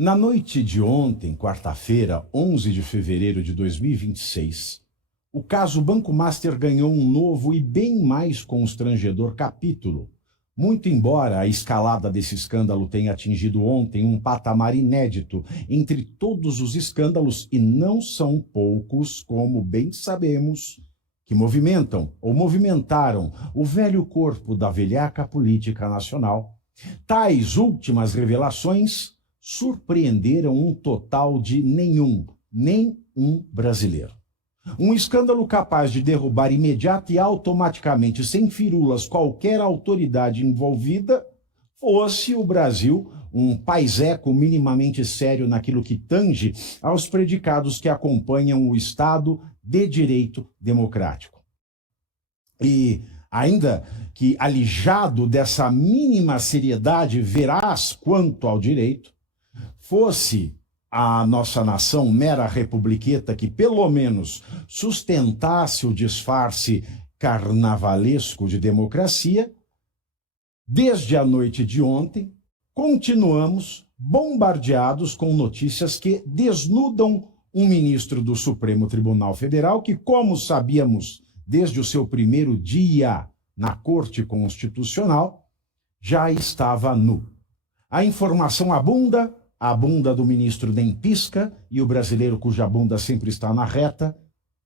Na noite de ontem, quarta-feira, 11 de fevereiro de 2026, o caso Banco Master ganhou um novo e bem mais constrangedor capítulo, muito embora a escalada desse escândalo tenha atingido ontem um patamar inédito entre todos os escândalos, e não são poucos, como bem sabemos, que movimentam ou movimentaram o velho corpo da velhaca política nacional. Tais últimas revelações surpreenderam um total de nem um brasileiro. Um escândalo capaz de derrubar imediata e automaticamente, sem firulas, qualquer autoridade envolvida, fosse o Brasil um paiseco minimamente sério naquilo que tange aos predicados que acompanham o Estado de Direito Democrático. E ainda que alijado dessa mínima seriedade veraz quanto ao direito, fosse a nossa nação mera republiqueta que pelo menos sustentasse o disfarce carnavalesco de democracia, desde a noite de ontem, continuamos bombardeados com notícias que desnudam um ministro do Supremo Tribunal Federal que, como sabíamos desde o seu primeiro dia na Corte Constitucional, já estava nu. A informação abunda, a bunda do ministro nem pisca, e o brasileiro cuja bunda sempre está na reta,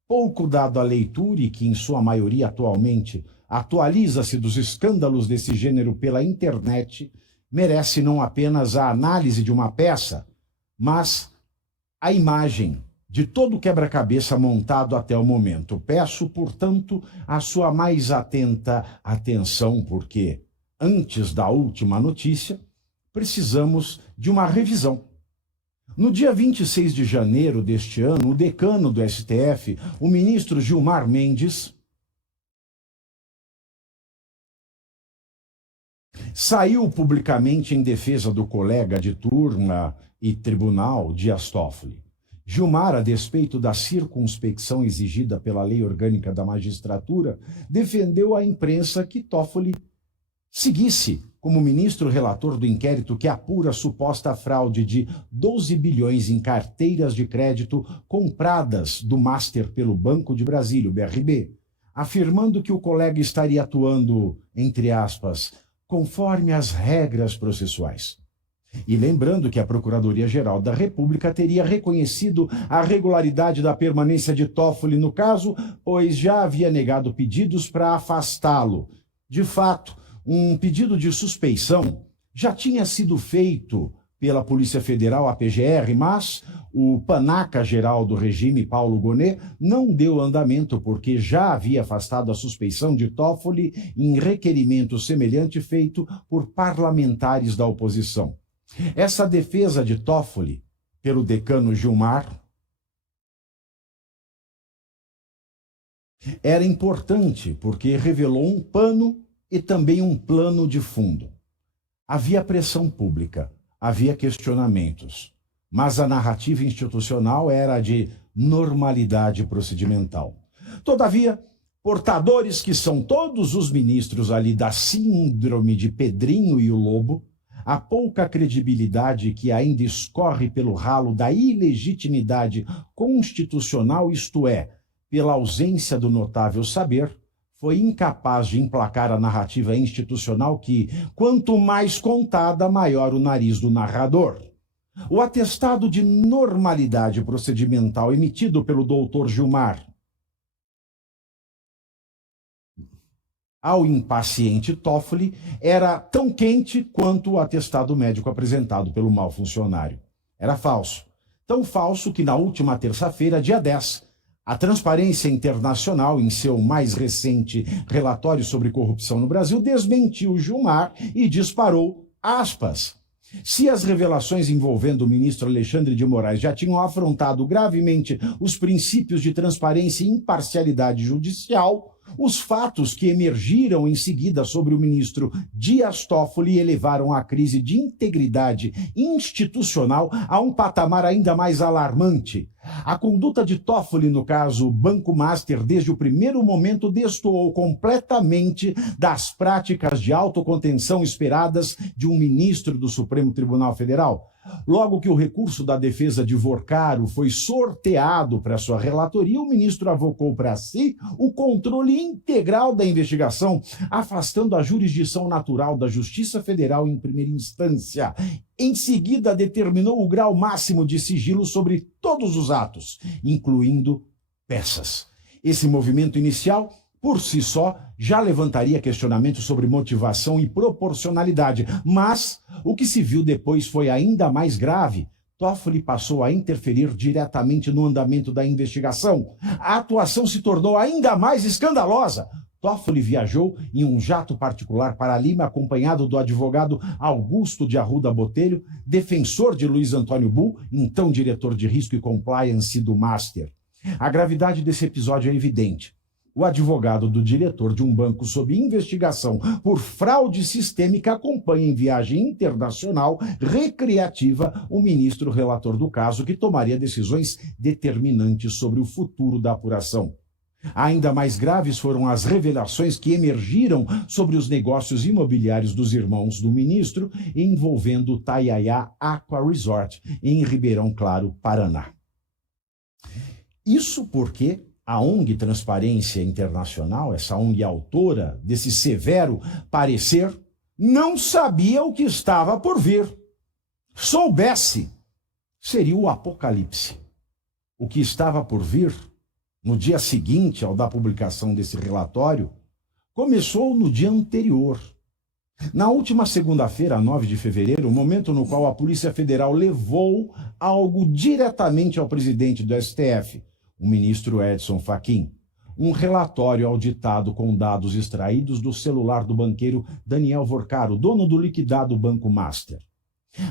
pouco dado à leitura e que, em sua maioria atualmente, atualiza-se dos escândalos desse gênero pela internet, merece não apenas a análise de uma peça, mas a imagem de todo o quebra-cabeça montado até o momento. Peço, portanto, a sua mais atenta atenção, porque, antes da última notícia, precisamos de uma revisão. No dia 26 de janeiro deste ano, o decano do STF, o ministro Gilmar Mendes, saiu publicamente em defesa do colega de turma e tribunal Dias Toffoli. Gilmar, a despeito da circunspecção exigida pela Lei Orgânica da Magistratura, defendeu à imprensa que Toffoli seguisse como ministro relator do inquérito que apura a suposta fraude de 12 bilhões em carteiras de crédito compradas do Master pelo Banco de Brasília, o BRB, afirmando que o colega estaria atuando, entre aspas, conforme as regras processuais. E lembrando que a Procuradoria-Geral da República teria reconhecido a regularidade da permanência de Toffoli no caso, pois já havia negado pedidos para afastá-lo. De fato, um pedido de suspeição já tinha sido feito pela Polícia Federal, a PGR, mas o panaca-geral do regime, Paulo Gonet, não deu andamento porque já havia afastado a suspeição de Toffoli em requerimento semelhante feito por parlamentares da oposição. Essa defesa de Toffoli pelo decano Gilmar era importante porque revelou um pano e também um plano de fundo. Havia pressão pública, havia questionamentos, mas a narrativa institucional era de normalidade procedimental. Todavia, portadores que são todos os ministros ali da síndrome de Pedrinho e o Lobo, a pouca credibilidade que ainda escorre pelo ralo da ilegitimidade constitucional, isto é, pela ausência do notável saber, foi incapaz de emplacar a narrativa institucional que, quanto mais contada, maior o nariz do narrador. O atestado de normalidade procedimental emitido pelo doutor Gilmar ao impaciente Toffoli era tão quente quanto o atestado médico apresentado pelo mau funcionário. Era falso. Tão falso que na última terça-feira, dia 10, a Transparência Internacional, em seu mais recente relatório sobre corrupção no Brasil, desmentiu Gilmar e disparou aspas. Se as revelações envolvendo o ministro Alexandre de Moraes já tinham afrontado gravemente os princípios de transparência e imparcialidade judicial, os fatos que emergiram em seguida sobre o ministro Dias Toffoli elevaram a crise de integridade institucional a um patamar ainda mais alarmante. A conduta de Toffoli no caso Banco Master desde o primeiro momento destoou completamente das práticas de autocontenção esperadas de um ministro do Supremo Tribunal Federal. Logo que o recurso da defesa de Vorcaro foi sorteado para sua relatoria, o ministro avocou para si o controle integral da investigação, afastando a jurisdição natural da Justiça Federal em primeira instância. Em seguida, determinou o grau máximo de sigilo sobre todos os atos, incluindo peças. Esse movimento inicial, por si só, já levantaria questionamentos sobre motivação e proporcionalidade, mas o que se viu depois foi ainda mais grave. Toffoli passou a interferir diretamente no andamento da investigação. A atuação se tornou ainda mais escandalosa. Toffoli viajou em um jato particular para Lima, acompanhado do advogado Augusto de Arruda Botelho, defensor de Luiz Antônio Bull, então diretor de risco e compliance do Master. A gravidade desse episódio é evidente. O advogado do diretor de um banco sob investigação por fraude sistêmica acompanha em viagem internacional recreativa o ministro relator do caso, que tomaria decisões determinantes sobre o futuro da apuração. Ainda mais graves foram as revelações que emergiram sobre os negócios imobiliários dos irmãos do ministro, envolvendo o Taiaiá Aqua Resort, em Ribeirão Claro, Paraná. Isso porque a ONG Transparência Internacional, essa ONG autora desse severo parecer, não sabia o que estava por vir. Soubesse, seria o apocalipse. O que estava por vir, no dia seguinte ao da publicação desse relatório, começou no dia anterior. Na última segunda-feira, 9 de fevereiro, momento no qual a Polícia Federal levou algo diretamente ao presidente do STF, o ministro Edson Fachin, um relatório auditado com dados extraídos do celular do banqueiro Daniel Vorcaro, dono do liquidado Banco Master.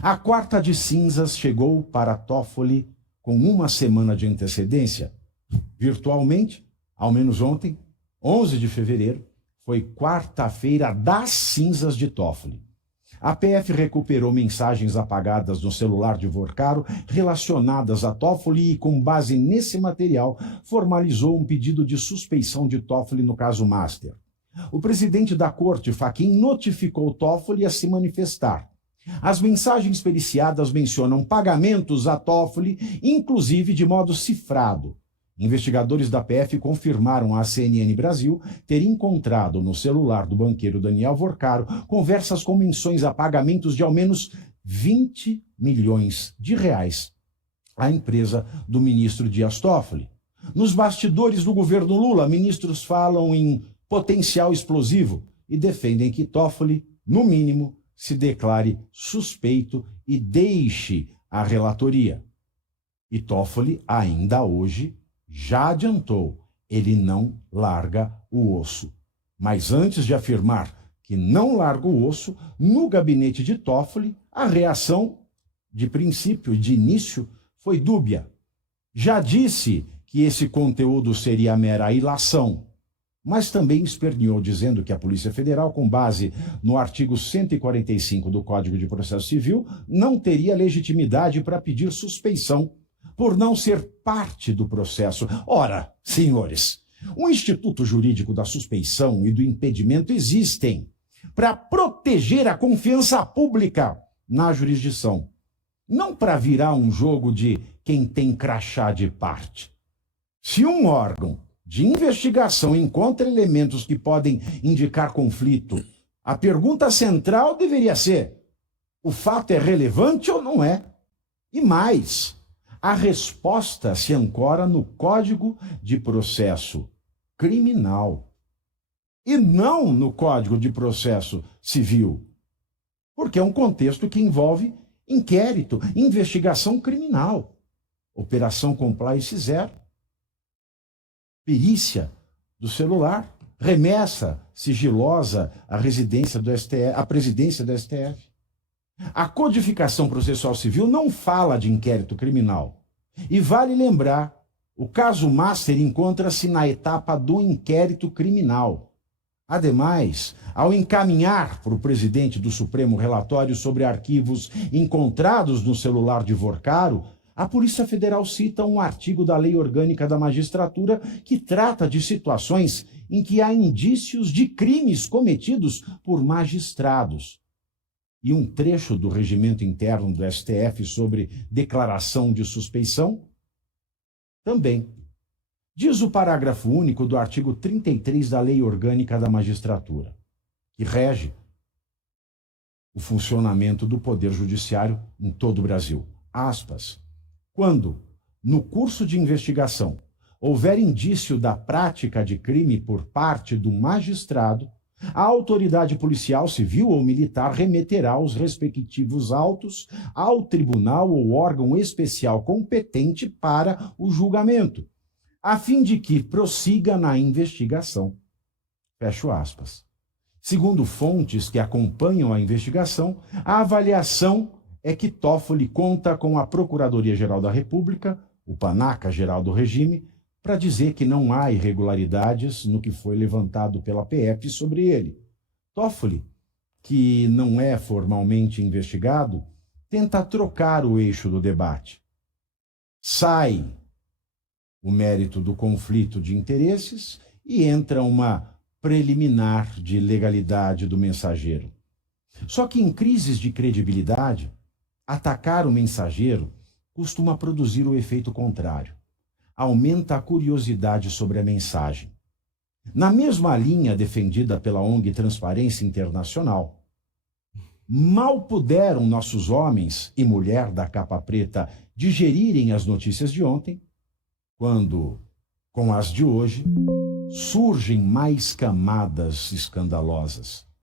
A quarta de cinzas chegou para Toffoli com uma semana de antecedência. Virtualmente, ao menos ontem, 11 de fevereiro, foi quarta-feira das cinzas de Toffoli. A PF recuperou mensagens apagadas no celular de Vorcaro relacionadas a Toffoli e, com base nesse material, formalizou um pedido de suspeição de Toffoli no caso Master. O presidente da corte, Fachin, notificou Toffoli a se manifestar. As mensagens periciadas mencionam pagamentos a Toffoli, inclusive de modo cifrado. Investigadores da PF confirmaram à CNN Brasil ter encontrado no celular do banqueiro Daniel Vorcaro conversas com menções a pagamentos de ao menos 20 milhões de reais à empresa do ministro Dias Toffoli. Nos bastidores do governo Lula, ministros falam em potencial explosivo e defendem que Toffoli, no mínimo, se declare suspeito e deixe a relatoria. E Toffoli, ainda hoje, já adiantou, ele não larga o osso. Mas antes de afirmar que não larga o osso, no gabinete de Toffoli, a reação, de princípio, de início, foi dúbia. Já disse que esse conteúdo seria mera ilação, mas também esperneou dizendo que a Polícia Federal, com base no artigo 145 do Código de Processo Civil, não teria legitimidade para pedir suspeição por não ser parte do processo. Ora, senhores, o Instituto Jurídico da Suspeição e do Impedimento existem para proteger a confiança pública na jurisdição, não para virar um jogo de quem tem crachá de parte. Se um órgão de investigação encontra elementos que podem indicar conflito, a pergunta central deveria ser: o fato é relevante ou não é? E mais, a resposta se ancora no Código de Processo Criminal e não no Código de Processo Civil, porque é um contexto que envolve inquérito, investigação criminal, Operação Compliance Zero, perícia do celular, remessa sigilosa à residência do STF, à presidência do STF. A codificação processual civil não fala de inquérito criminal. E vale lembrar, o caso Master encontra-se na etapa do inquérito criminal. Ademais, ao encaminhar para o presidente do Supremo relatório sobre arquivos encontrados no celular de Vorcaro, A Polícia Federal cita um artigo da Lei Orgânica da Magistratura que trata de situações em que há indícios de crimes cometidos por magistrados. E um trecho do regimento interno do STF sobre declaração de suspeição também. Diz o parágrafo único do artigo 33 da Lei Orgânica da Magistratura, que rege o funcionamento do Poder Judiciário em todo o Brasil. Aspas. Quando, no curso de investigação, houver indício da prática de crime por parte do magistrado, a autoridade policial, civil ou militar remeterá os respectivos autos ao tribunal ou órgão especial competente para o julgamento, a fim de que prossiga na investigação. Fecho aspas. Segundo fontes que acompanham a investigação, a avaliação é que Toffoli conta com a Procuradoria-Geral da República, o Panaca-Geral do Regime, para dizer que não há irregularidades no que foi levantado pela PF sobre ele. Toffoli, que não é formalmente investigado, tenta trocar o eixo do debate. Sai o mérito do conflito de interesses e entra uma preliminar de legalidade do mensageiro. Só que em crises de credibilidade, atacar o mensageiro costuma produzir o efeito contrário. Aumenta a curiosidade sobre a mensagem. Na mesma linha defendida pela ONG Transparência Internacional, mal puderam nossos homens e mulher da capa preta digerirem as notícias de ontem, quando, com as de hoje, surgem mais camadas escandalosas.